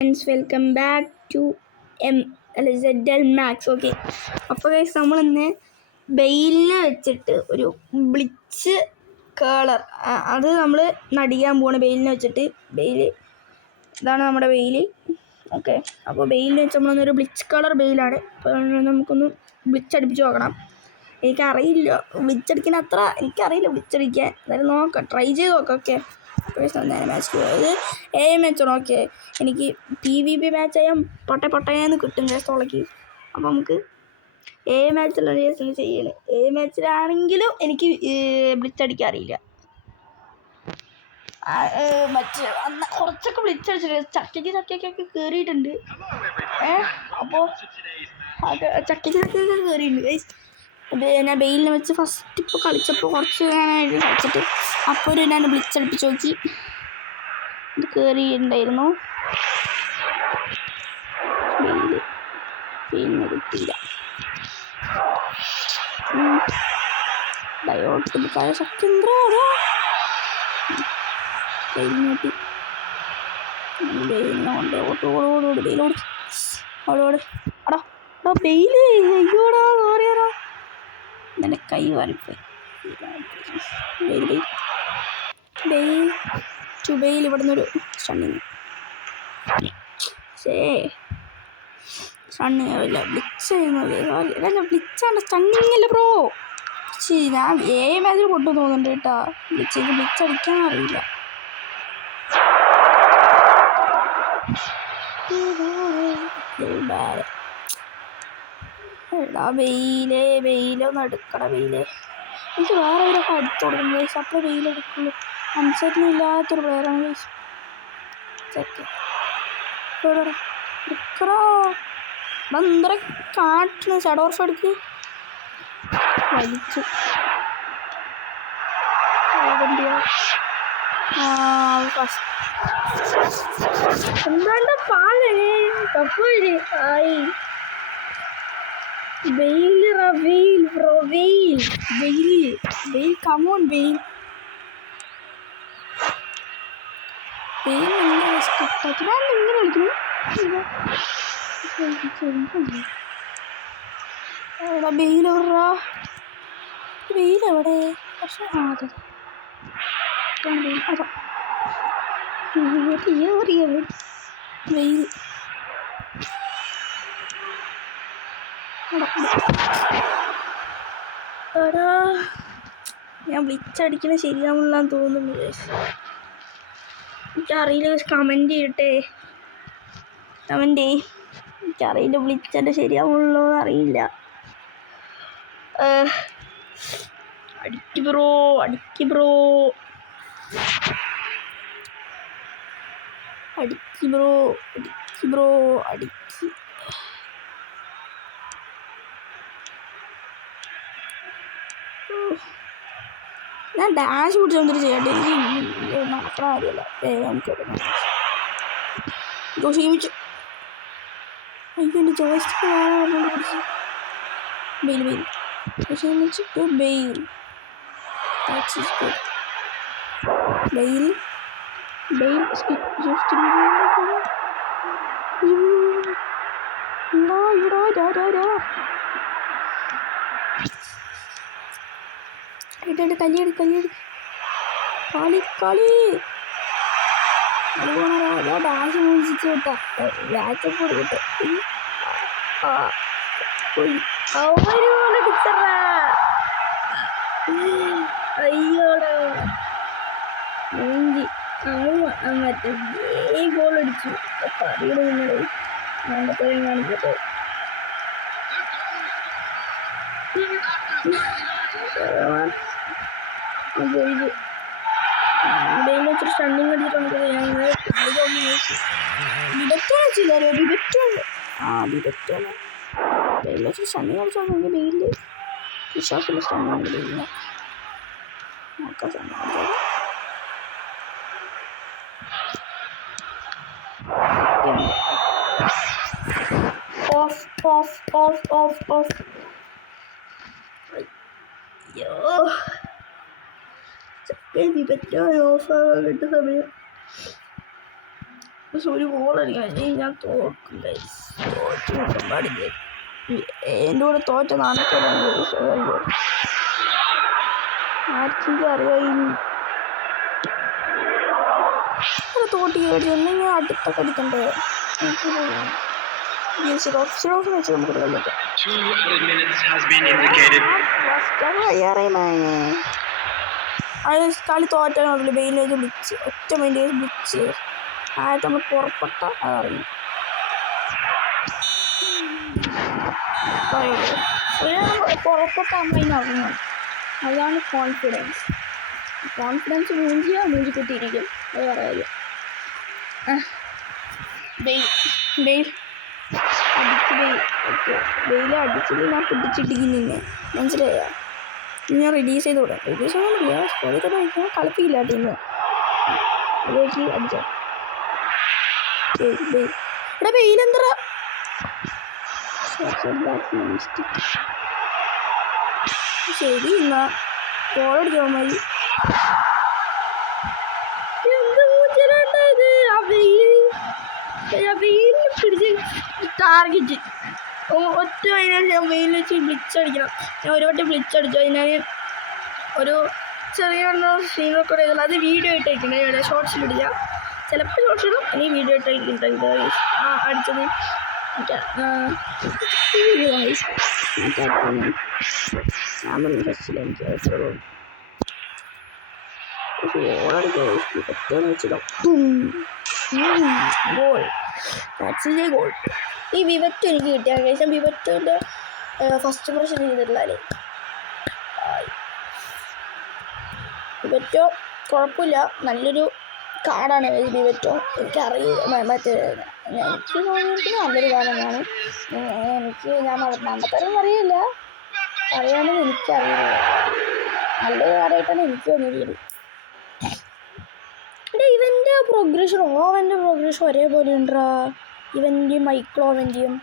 Friends welcome back to ZL Max. Okay, അപ്പോൾ guys നമ്മളിന്ന് ബെയിലിൽ വെച്ചിട്ട് ഒരു ബ്ലിച്ച് കളർ അത് നമ്മൾ നടിക്കാൻ പോവാണ്. ബെയിലിനെ വെച്ചിട്ട് ഇതാണ് നമ്മുടെ ബെയിൽ. ഓക്കെ, അപ്പോൾ ബെയിലിന് വെച്ച് നമ്മളൊന്നൊരു ബ്ലിച്ച് കളർ ബെയിലാണ്. അപ്പോൾ നമുക്കൊന്ന് ബ്ലിച്ച് അടിപ്പിച്ച് നോക്കണം. എനിക്കറിയില്ല ബ്ലിച്ച് അടിക്കാൻ എനിക്കറിയില്ല ബ്ലിച്ച് അടിക്കാൻ. എന്തായാലും നോക്കാം, ട്രൈ ചെയ്ത് നോക്കാം. ഓക്കെ, മാച്ച് ഇത് മാച്ചാണ്. ഓക്കെ, എനിക്ക് PvP മാച്ച് ചെയ്യാൻ പൊട്ടേന്ന് കിട്ടും തുളക്കി. അപ്പോൾ നമുക്ക് മാച്ചുള്ള ചെയ്യണേ. മാച്ചിലാണെങ്കിലും എനിക്ക് ബ്ലിച്ച് അടിക്കാൻ അറിയില്ല. കുറച്ചൊക്കെ ബ്ലിച്ച് അടിച്ചിട്ട് ചക്കയ്ക്കൊക്കെ കയറിയിട്ടുണ്ട്. അപ്പോൾ ചക്കയ്ക്കൊക്കെ കയറിയിട്ടുണ്ട്. അത് ഞാൻ ബെയിലിനെ വെച്ച് ഫസ്റ്റ് ഇപ്പോൾ കളിച്ചപ്പോൾ കുറച്ച് ഞാനായിട്ട് കളിച്ചിട്ട് അപ്പോൾ ഞാൻ ബ്ലിച്ച് അടുപ്പിച്ച് നോക്കി. ഇത് കയറിയിട്ടുണ്ടായിരുന്നു. ബെയിലിനെ കിട്ടിയില്ല. ബയോട്ടിക്കായ ശക്തിന്ദ്രോ ബെയിലിനെ കിട്ടി. ബെയിലിനെ കൊണ്ട് ഓടോട് ബെയിലോട് ഓടോട് അടാ അടാ ബെയില്. അയ്യോടാ സോറിയാടാ, എൻ്റെ കൈ വാരിപ്പോയി. ബെയിൽ ഇവിടെ നിന്നൊരു സ്റ്റണ്ണിങ്. സ്റ്റണ്ണിങ്ങില്ല, ബ്ലിച്ച് ചെയ്യുന്നത് ബ്ലിച്ചാണ്, സ്റ്റണ്ണിങ് അല്ല ബ്രോ. ഞാൻ മാച്ചിൽ പൊട്ടു തോന്നുന്നുണ്ട് കേട്ടോ. ബ്ലിച്ച് അടിക്കാൻ അറിയില്ല. എടാ വെയിലൊന്നും എടുക്കട വെയിലേ. എനിക്ക് വേറെ അവരൊക്കെ അടുത്ത് കൊടുക്കും ഗൈസ്, അപ്പോൾ വെയിലെടുക്കുള്ളൂ. അൺസെറ്റിന് ഇല്ലാത്തൊരു പ്ലെയറാണ് ഗൈസ്. എന്തര കാട്ടിന് ഷഡോർഫ് എടുക്ക് വലിച്ചു. എന്താണ്ട് പാലേ തപ്പുവരി ആയി. വെയിൽ കമോൺ വെയിൽ. ഞാൻ ഇങ്ങനെ കളിക്കുന്നു. എടാ വെയിലെവിടെ? പക്ഷെ വെയിൽ എടാ ഞാൻ ബ്ലിച്ച് ശരിയാവുന്നില്ലാന്ന് തോന്നുന്നു. എനിക്കറിയില്ല, കമൻറ്റ് ചെയ്യട്ടെ. എനിക്കറിയില്ല ബ്ലിച്ച് ശരിയാവുള്ളൂ അറിയില്ല. അടിക്ക് ബ്രോ ഞാൻ ഡാഷ് പിടിച്ചോണ്ടിട്ട് ചെയ്യട്ടെ. എനിക്ക് നടക്കണ കാര്യമല്ല. നമുക്ക് ക്ഷീമിച്ചു. അയ്യോ എൻ്റെ ജോയ്സ്റ്റിക്ക് പിടിച്ചു. ബെയിൽ ക്ഷീമിച്ചിട്ട് ബെയിൽ കല്ലിയടി കളി അതുപോലെ ഡാൻസ് മ്യൂസിക് കേട്ടോ. വാച്ചപ്പ് കൊടുക്കട്ടെ. അയ്യോടാ മറ്റേ ഗോൾ അടിച്ചു. പറയുടെ നിങ്ങളെ മണ്ടത്തരം കാണിക്കട്ടെ. ബെയിൽ വെച്ചിട്ട് സ്റ്റണ്ണിങ് അടിച്ചിട്ടുണ്ട്. ബെയിൽ വെച്ചിട്ട് സ്റ്റണ്ണിങ് അടിച്ചാൽ നമുക്ക് ബെയിലിൽ വിശ്വാസമില്ല. സ്റ്റണ്ണിങ് ബെയിലിനെ നോക്കാം. ഓഫ് അയ്യോ ഓഫാകാൻ കിട്ടുന്ന സമയം പക്ഷെ ഒരു ഗോൾ അടിക്കണം. ഞാൻ തോക്കും ഗൈസ്. തോറ്റു കിട്ടാൻ പാടില്ല. എൻ്റെ കൂടെ തോറ്റ നാണത്തോടാണ് ആർക്കെങ്കിലും അറിയാം. തോട്ടി കേട്ടി എന്തെങ്കിലും അടുത്തൊക്കെ അടിക്കണ്ടേ? കളി തോറ്റാൽ ബെയിലേക്ക് വിളിച്ച് ഒറ്റ മൈൻഡ് വിളിച്ച് ആദ്യത്തെ നമ്മൾ പുറപ്പെട്ട അതറിയും. പുറപ്പെട്ട അമ്മയിനറിയണം. അതാണ് കോൺഫിഡൻസ്. കോൺഫിഡൻസ് മൂഞ്ചിക്കൊണ്ടിരിക്കും. അത് പറയാം. ബെയിലെ അടിച്ചിട്ട് ഞാൻ പിടിച്ചിട്ടിരിക്കുന്നില്ല. മനസ്സിലായോ? ഞാൻ റിലീസ് ചെയ്ത് വിടാം. റിലീസ് ഒന്നുമില്ല. സ്കോളിൽ തന്നെ വയ്ക്കാൻ കളിപ്പിക്കില്ല ടീമ്. അതിലേക്ക് അടിച്ചോ. ഇവിടെ ബെയിലെന്താ ശരി എന്നാ ഗോളടിക്കാൻ മതി. എന്ത് മൂച്ചലുണ്ടായത്? ആ വെയിലിൽ പിടിച്ച് ടാർഗറ്റ് ഒറ്റ വൈകുന്നേരം ഞാൻ വെയിൽ വെച്ച് ബ്ലിച്ചടിക്കണം. ഞാൻ ഒരു വട്ടം ബ്ലിച്ചടിച്ചു. അതിനാണ് ഒരു ചെറിയ സീൻ റെക്കോർഡ് ചെയ്തത്. അത് വീഡിയോ ഇട്ടേക്കുന്നത്. ഷോർട്സിലിടില്ല. ചിലപ്പോൾ ഷോർട്സ് ഇടും. അല്ലെങ്കിൽ വീഡിയോ ഇട്ടേക്കുന്നത്. അടിച്ചത് ഗോൾ. ഈ വിവറ്റ് എനിക്ക് കിട്ടിയ ശേഷം വിവറ്റിൻ്റെ ഫസ്റ്റ് പ്രശ്നം ചെയ്തിട്ടുള്ളതല്ലേ. വിവറ്റോ കുഴപ്പമില്ല, നല്ലൊരു കാർഡാണ് വിവറ്റോ. എനിക്കറിയില്ല, മറ്റേ എനിക്ക് തോന്നിയിട്ട് നല്ലൊരു കാർഡാണ്. ഞാൻ മണ്ടത്തരം അറിയില്ല, അറിയാമെന്ന് എനിക്കറിയില്ല. നല്ലൊരു കാർഡായിട്ടാണ് എനിക്ക് തോന്നിയത്. ഇവൻ്റെ പ്രോഗ്രഷൻ ഓവൻ്റെ പ്രോഗ്രഷൻ ഒരേപോലെ ഉണ്ടാ. ഇവൻ്റെയും മൈക്രോവൻ്റെയും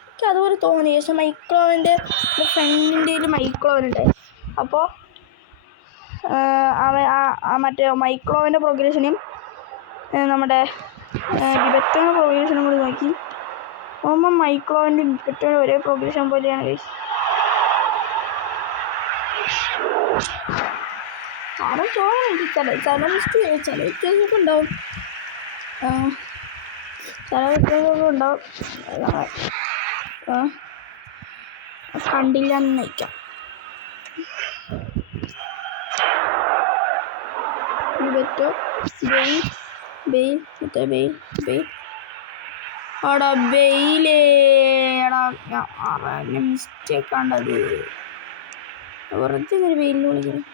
എനിക്ക് അതുപോലെ തോന്നി. പക്ഷേ മൈക്രോവൻ്റെ ഫ്രണ്ടിൻ്റെ മൈക്രോവനുണ്ട്. അപ്പോൾ മറ്റേ മൈക്രോവൻ്റെ പ്രോഗ്രഷനും നമ്മുടെ വിവറ്റോൻ്റെ പ്രോഗ്രഷനും കൂടി നോക്കി നോക്കുമ്പോൾ മൈക്രോവൻ്റെ വിവറ്റോൻ്റെ ഒരേ പ്രോഗ്രഷൻ പോലെയാണ് കഴിച്ചത്. കാരണം തോന്നുന്നു ചില വ്യത്യാസമൊക്കെ ഉണ്ടാവും. ചില വ്യത്യാസമൊക്കെ ഉണ്ടാവും. കണ്ടില്ല എന്ന് നയിക്കാം. ബെറ്റോ ബെയിൽ എടാ ബെയിലേ എടാ മിസ്റ്റേക്ക് ആണ്ടത്. വെറുതെ ഇങ്ങനെ ബെയിലിന് വിളിക്കണം.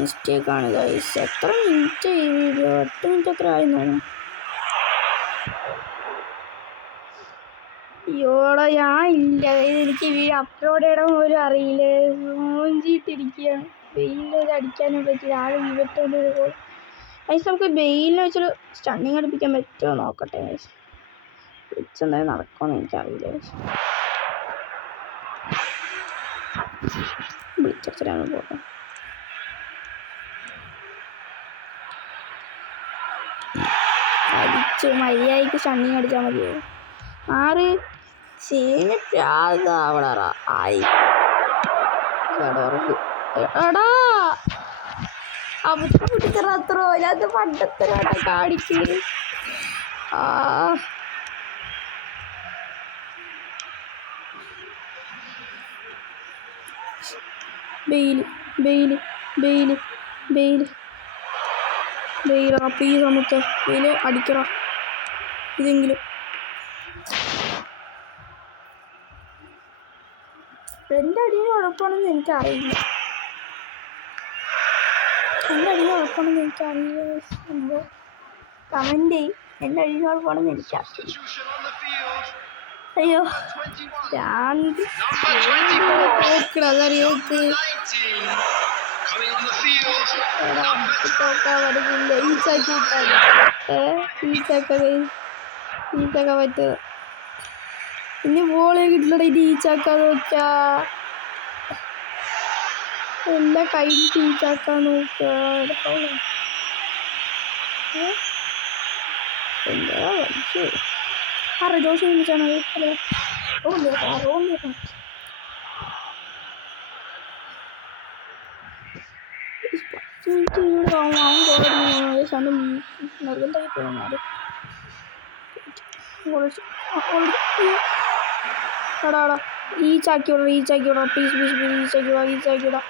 മിസ്റ്റേക്കാണ് ഗൈസ്. എത്ര മിനിറ്റ് ഈ വീഡിയോ? 8 മിനിറ്റ് എത്ര ആയിരുന്നു? അയ്യോടാ ഞാൻ ഇല്ല. എനിക്ക് വീഡിയോ അപ്ലോഡ് ചെയ്യണം പോലും അറിയില്ല. മൂഞ്ചിയിട്ടിരിക്കുകയാണ്. ബെയിലിൽ അടിക്കാനും പറ്റില്ല. ആകെ വിവറ്റോൻ്റെ ഒരു ഗോൾ. ഗൈസ് നമുക്ക് ബെയിലിനെ വെച്ചൊരു സ്റ്റണ്ണിങ് അടുപ്പിക്കാൻ പറ്റുമോ നോക്കട്ടെ ഗൈസ്. വിളിച്ചെന്തായാലും നടക്കുമെന്ന് എനിക്കറിയില്ല ഗൈസ്. വിളിച്ചാണ് പോട്ടെ. അടിച്ചു മര്യാദയ്ക്ക് സ്റ്റണ്ണിങ് അടിച്ചാൽ മതിയോ? ആറ് ചീഞ്ഞ പ്രാതാവടാ ആയി എടാ അബദ്ധപ്പെട്ടിത്തറോ അതിനകത്ത് പണ്ടത്തരാട്ടാ കാണിക്കുന്നത്. ബെയിലറാ ഈ സമയത്ത് ബെയില് അടിക്കറ. ഇതെങ്കിലും എൻ്റെ അടിയിൽ കുഴപ്പമാണെന്ന് എനിക്കറിയില്ല. സംഭവം കമൻറ്റ് ചെയ്യും. എൻ്റെ അടിയിൽ കുഴപ്പമാണെന്ന് എനിക്കറിയില്ല. അയ്യോ അതറിയോക്ക് ഈച്ചാക്കാൻ പറ്റുക. ഇനി ബോളെ കിട്ടില്ല. ഇത് ഈച്ചാക്കാൻ നോക്കാ എല്ലാ കൈ ടീച്ചാക്കാൻ നോക്കുക എന്താ ജോഷി വിളിച്ചാണ് നിർബന്ധമായി പോകുന്നത് എടാടാ ഈ ചാക്കിയോടാ പ്ലീസ് ഈ ചാക്കിയോടാ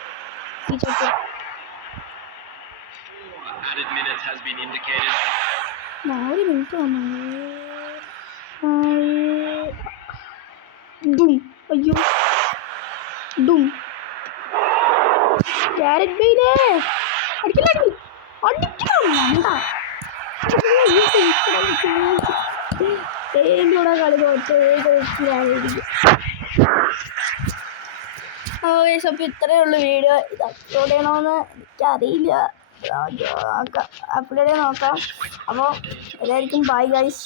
ഒരു മിനിറ്റ് വന്നു അയ്യോ ഡും ക്യാരറ്റ് ബെയിലേ ഏതിലൂടെ കളി തോറ്റായിരിക്കും. അപ്പോൾ ഇത്രയേ ഉള്ളൂ വീഡിയോ. ഇത് അപ്ലോഡ് ചെയ്യണമെന്ന് എനിക്കറിയില്ല, അപ്ലോഡ് ചെയ്യാൻ നോക്കാം. അപ്പോൾ എല്ലാവർക്കും ബൈ ഗൈസ്.